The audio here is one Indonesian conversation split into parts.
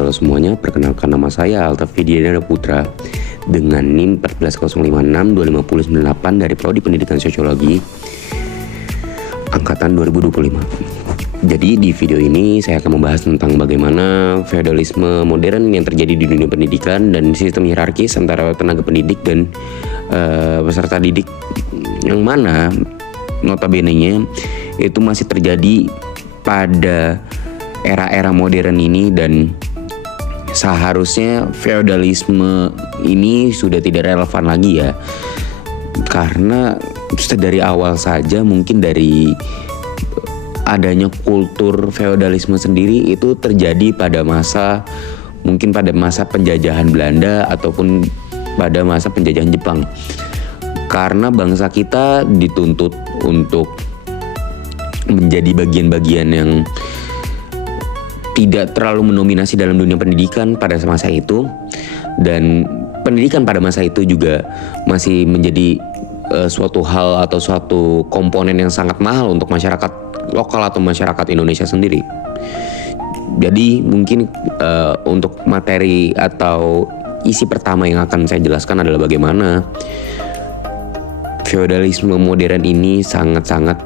Halo semuanya, perkenalkan nama saya Alta Fidiana Putra dengan NIM 140562598 dari Prodi Pendidikan Sosiologi Angkatan 2025. Jadi di video ini saya akan membahas tentang bagaimana feodalisme modern yang terjadi di dunia pendidikan dan sistem hierarkis antara tenaga pendidik dan peserta didik, yang mana notabene-nya itu masih terjadi pada era-era modern ini, dan seharusnya feodalisme ini sudah tidak relevan lagi ya, karena dari awal saja mungkin dari adanya kultur feodalisme sendiri itu terjadi pada masa penjajahan Belanda ataupun pada masa penjajahan Jepang, karena bangsa kita dituntut untuk menjadi bagian-bagian yang tidak terlalu mendominasi dalam dunia pendidikan pada masa itu, dan pendidikan pada masa itu juga masih menjadi suatu hal atau suatu komponen yang sangat mahal untuk masyarakat lokal atau masyarakat Indonesia sendiri. Jadi mungkin untuk materi atau isi pertama yang akan saya jelaskan adalah bagaimana feodalisme modern ini sangat-sangat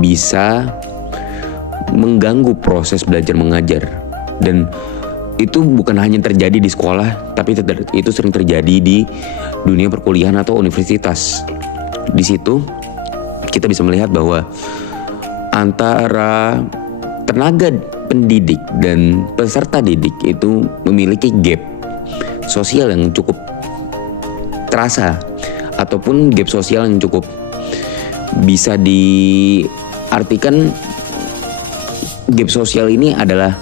bisa mengganggu proses belajar mengajar, dan itu bukan hanya terjadi di sekolah, tapi itu sering terjadi di dunia perkuliahan atau universitas. Di situ kita bisa melihat bahwa antara tenaga pendidik dan peserta didik itu memiliki gap sosial yang cukup terasa, ataupun gap sosial yang cukup bisa diartikan. Gap sosial ini adalah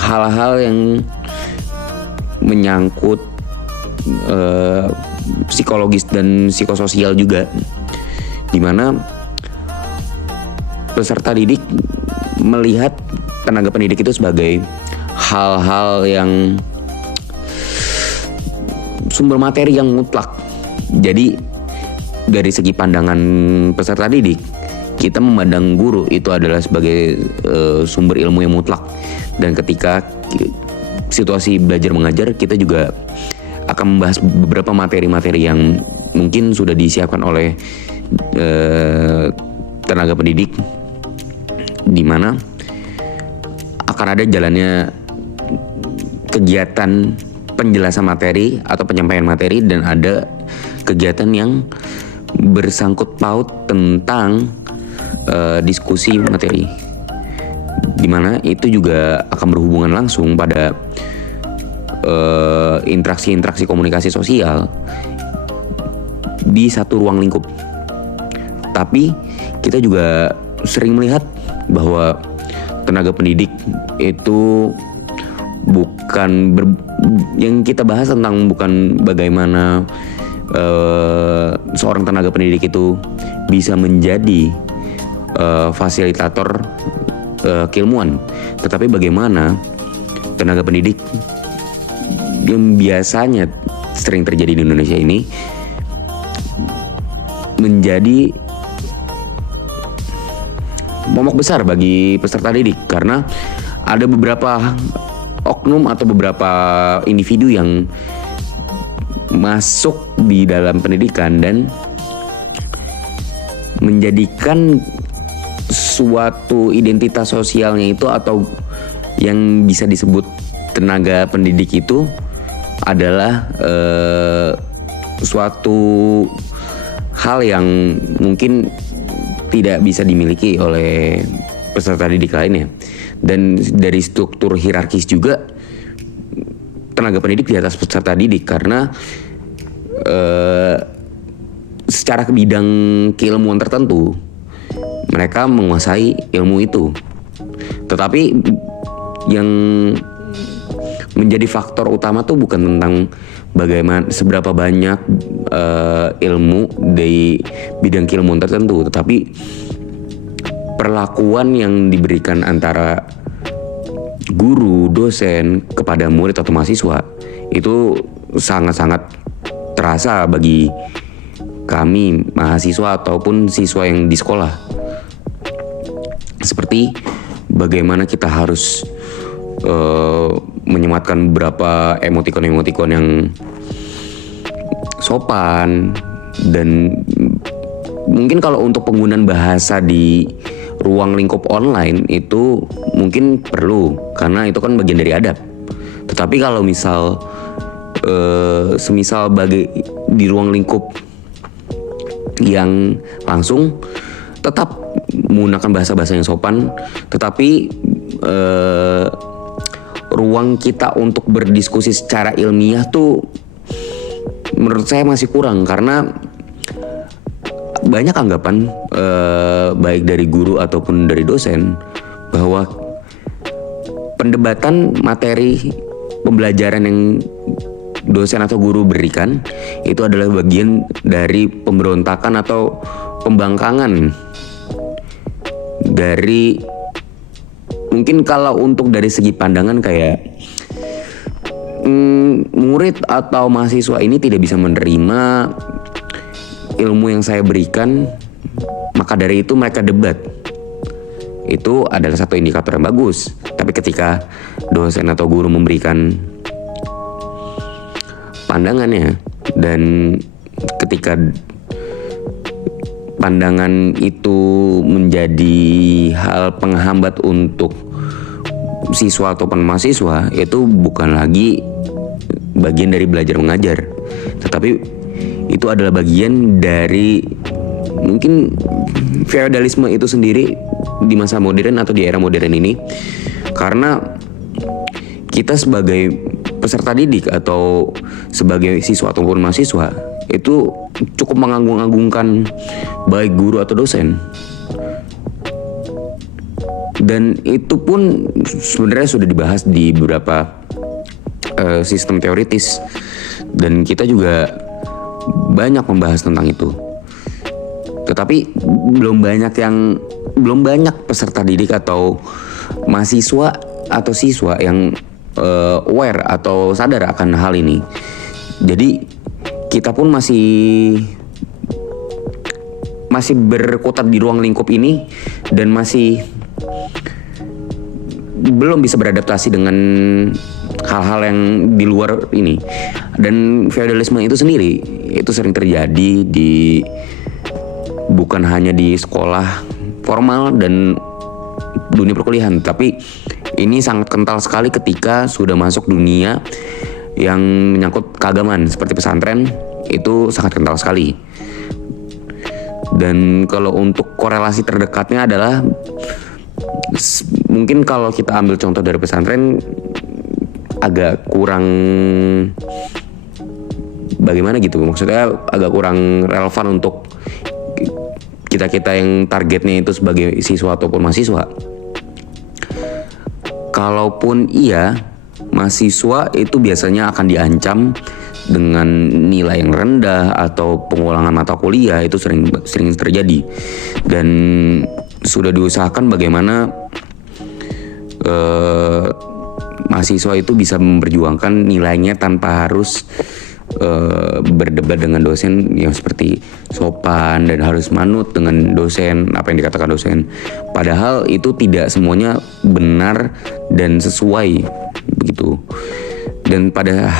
hal-hal yang menyangkut psikologis dan psikososial juga, dimana peserta didik melihat tenaga pendidik itu sebagai hal-hal yang sumber materi yang mutlak. Jadi dari segi pandangan peserta didik, kita memandang guru itu adalah sebagai sumber ilmu yang mutlak, dan ketika situasi belajar mengajar, kita juga akan membahas beberapa materi-materi yang mungkin sudah disiapkan oleh tenaga pendidik, di mana akan ada jalannya kegiatan penjelasan materi atau penyampaian materi, dan ada kegiatan yang bersangkut paut tentang diskusi materi, dimana itu juga akan berhubungan langsung pada interaksi komunikasi sosial di satu ruang lingkup. Tapi kita juga sering melihat bahwa tenaga pendidik itu yang kita bahas tentang bukan bagaimana seorang tenaga pendidik itu bisa menjadi fasilitator keilmuan, tetapi bagaimana tenaga pendidik yang biasanya sering terjadi di Indonesia ini menjadi momok besar bagi peserta didik, karena ada beberapa oknum atau beberapa individu yang masuk di dalam pendidikan dan menjadikan suatu identitas sosialnya itu, atau yang bisa disebut tenaga pendidik itu adalah suatu hal yang mungkin tidak bisa dimiliki oleh peserta didik lainnya. Dan dari struktur hierarkis juga, tenaga pendidik di atas peserta didik, karena secara bidang keilmuan tertentu mereka menguasai ilmu itu. Tetapi yang menjadi faktor utama tuh bukan tentang bagaimana seberapa banyak ilmu di bidang keilmuan tertentu, tetapi perlakuan yang diberikan antara guru, dosen kepada murid atau mahasiswa itu sangat-sangat terasa bagi kami mahasiswa ataupun siswa yang di sekolah. Seperti bagaimana kita harus menyematkan beberapa emoticon yang sopan. Dan mungkin kalau untuk penggunaan bahasa di ruang lingkup online itu mungkin perlu, karena itu kan bagian dari adab. Tetapi kalau semisal di ruang lingkup yang langsung, tetap menggunakan bahasa-bahasa yang sopan, tetapi ruang kita untuk berdiskusi secara ilmiah tuh menurut saya masih kurang, karena banyak anggapan baik dari guru ataupun dari dosen bahwa pendebatan materi pembelajaran yang dosen atau guru berikan itu adalah bagian dari pemberontakan atau pembangkangan dari, mungkin kalau untuk dari segi pandangan kayak murid atau mahasiswa ini tidak bisa menerima ilmu yang saya berikan, maka dari itu mereka debat. Itu adalah satu indikator yang bagus. Tapi ketika dosen atau guru memberikan pandangannya, dan ketika pandangan itu menjadi hal penghambat untuk siswa ataupun mahasiswa, itu bukan lagi bagian dari belajar mengajar, tetapi itu adalah bagian dari mungkin feodalisme itu sendiri di masa modern atau di era modern ini. Karena kita sebagai peserta didik atau sebagai siswa ataupun mahasiswa itu cukup mengagung-agungkan baik guru atau dosen. Dan itu pun sebenarnya sudah dibahas di beberapa sistem teoritis, dan kita juga banyak membahas tentang itu. Tetapi belum banyak peserta didik atau mahasiswa atau siswa yang aware atau sadar akan hal ini. Jadi kita pun masih berkutat di ruang lingkup ini dan masih belum bisa beradaptasi dengan hal-hal yang di luar ini. Dan feodalisme itu sendiri itu sering terjadi bukan hanya di sekolah formal dan dunia perkuliahan, tapi ini sangat kental sekali ketika sudah masuk dunia yang menyangkut keagamaan seperti pesantren. Itu sangat kental sekali. Dan kalau untuk korelasi terdekatnya adalah mungkin kalau kita ambil contoh dari pesantren agak kurang bagaimana gitu, maksudnya agak kurang relevan untuk kita yang targetnya itu sebagai siswa ataupun mahasiswa. Kalaupun iya, mahasiswa itu biasanya akan diancam dengan nilai yang rendah atau pengulangan mata kuliah. Itu sering terjadi, dan sudah diusahakan bagaimana mahasiswa itu bisa memperjuangkan nilainya tanpa harus berdebat dengan dosen yang seperti sopan dan harus manut dengan dosen, apa yang dikatakan dosen. Padahal itu tidak semuanya benar dan sesuai begitu. Dan pada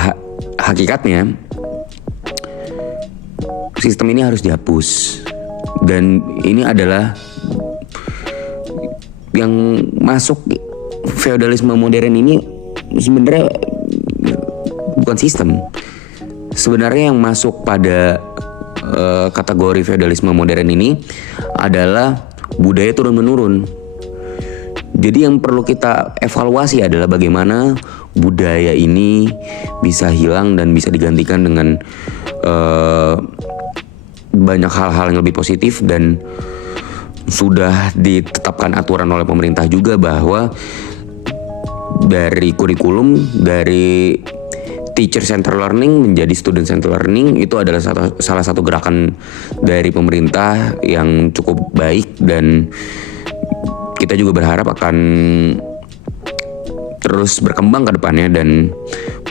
hakikatnya sistem ini harus dihapus. Dan ini adalah yang masuk feodalisme modern ini sebenarnya bukan sistem. Sebenarnya yang masuk pada kategori feodalisme modern ini adalah budaya turun-menurun. Jadi yang perlu kita evaluasi adalah bagaimana budaya ini bisa hilang dan bisa digantikan dengan banyak hal-hal yang lebih positif. Dan sudah ditetapkan aturan oleh pemerintah juga bahwa dari kurikulum dari teacher center learning menjadi student center learning itu adalah salah satu gerakan dari pemerintah yang cukup baik, dan kita juga berharap akan terus berkembang ke depannya, dan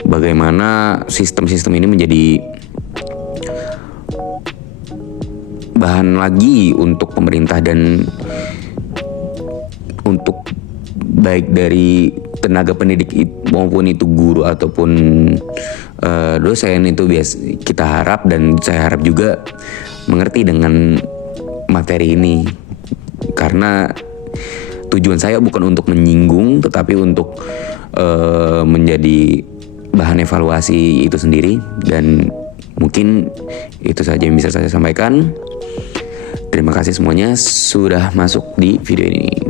bagaimana sistem-sistem ini menjadi bahan lagi untuk pemerintah dan untuk baik dari tenaga pendidik maupun itu guru ataupun dosen itu kita harap, dan saya harap juga mengerti dengan materi ini, karena tujuan saya bukan untuk menyinggung tetapi untuk menjadi bahan evaluasi itu sendiri. Dan mungkin itu saja yang bisa saya sampaikan. Terima kasih semuanya sudah masuk di video ini.